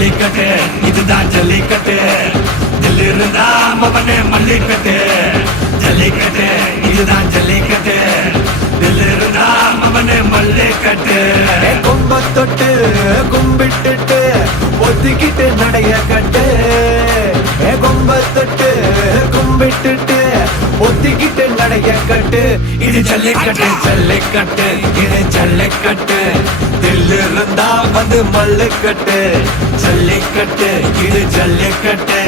ஜல்லிக்கட்டு இதுதான் ஜல்லிக்கட்டு. தில்லி இருந்தா மவனே மல்லிக்கட்டு. ஜல்லிக்கட்டு இதுதான் ஜல்லிக்கட்டு. தில்லி இருந்தா மவனே மல்லிக்கட்டு. கும்ப தொட்டு கும்பிட்டுட்டு ஒத்திக்கிட்டு நடைய கட்டு. கும்ப தொட்டு கும்பிட்டுட்டு ஒத்திக்கிட்டு நடைய கட்டு. இது ஜல்லிக்கட்டு. ஜல்லிக்கட்டு இது ஜல்லிக்கட்டு. தில்லு இருந்தா வந்து மல்லுக்கட்டு ஜல்லிக்கட்டு இது ஜல்லிக்கட்டு.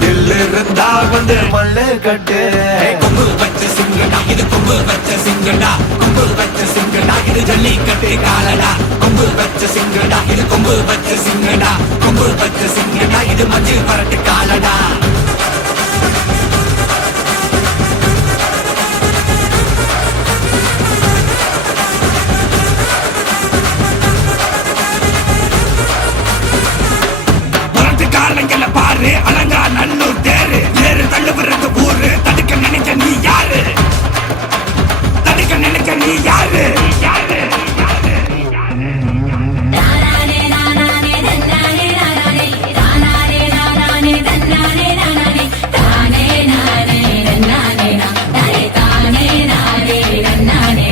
தில்லு இருந்தா வந்து மல்லுக்கட்டு. கொம்பு வச்ச சிங்கடா இது கொம்பு வச்ச சிங்கடா. கொம்பு வச்ச சிங்கடா இது ஜல்லிக்கட்டு காலடா. கொம்பு வச்ச சிங்கடா இது கொம்பு வச்ச சிங்கடா. கொம்பு வச்ச சிங்கடா இது மஞ்சள் பரட்டு காலடா. யாரு? அலங்கா நல்லூர் தேரு. தேரு தள்ளுபுறது ஊரு. தடுக்க நினைக்க நீ யாரு? தடுக்க நினைக்க நீ யாரு? நீ யாரு தானானே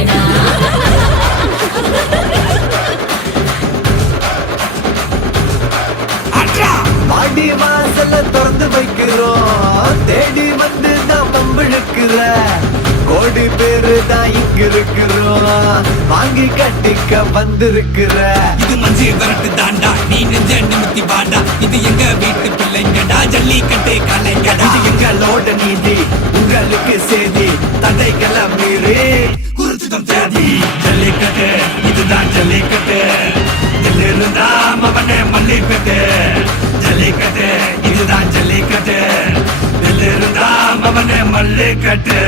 வாசல்ல திறந்து வைக்கிறோம். தேடி வந்து நான் பம்பிழுக்கிற கோடி பேரு தான் இங்க இருக்கிறோம். வாங்கி கட்டிக்க வந்திருக்கிற. இது மஞ்சள் விரட்டு தாண்டா. நீ நெஞ்ச நிமித்தி வாண்டா இது எங்க வீட்டு பிள்ளைங்கடா. ஜல்லிக்கட்டே கலைங்கடா. இது எங்க லோட நீதி. உங்களுக்கு சேதி. தடைகளை மீறி. குறிச்சிடம் சேதி. ஜல்லிக்கட்டு. இதுதான் ஜல்லிக்கட்டு. ஜல்லிருந்தா மவனே மல்லிக்கட்டு ஜல்லிக்கட்டு. இதுதான் ஜல்லிக்கட்டு தில்லி இருந்தா மவனே மல்லிக்கட்டு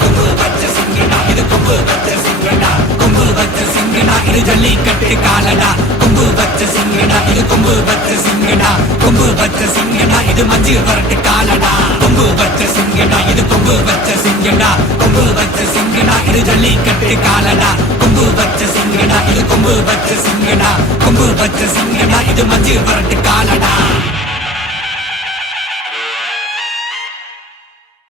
கொம்பு வச்ச சிங்கடா இது கொம்பு வச்ச சிங்கடா கொம்பு வச்ச சிங்கடா இது ஜல்லிக்கட்டு காலடா கொம்பு வச்ச சிங்கடா இது கொம்பு வச்ச சிங்கடா கொம்பு வச்ச சிங்கடா இது மஞ்சு வரட்டு காலடா கொம்பு வச்ச சிங்கடா இது கொம்பு வச்ச சிங்கடா கொம்பு வச்ச சிங்கடா இது ஜல்லிக்கட்டு காலடா கொம்பு வச்ச சிங்கடா இது கொம்பு வச்ச சிங்கடா கொம்பு வச்ச சிங்கடா இது மஞ்சு வரட்டு காலடா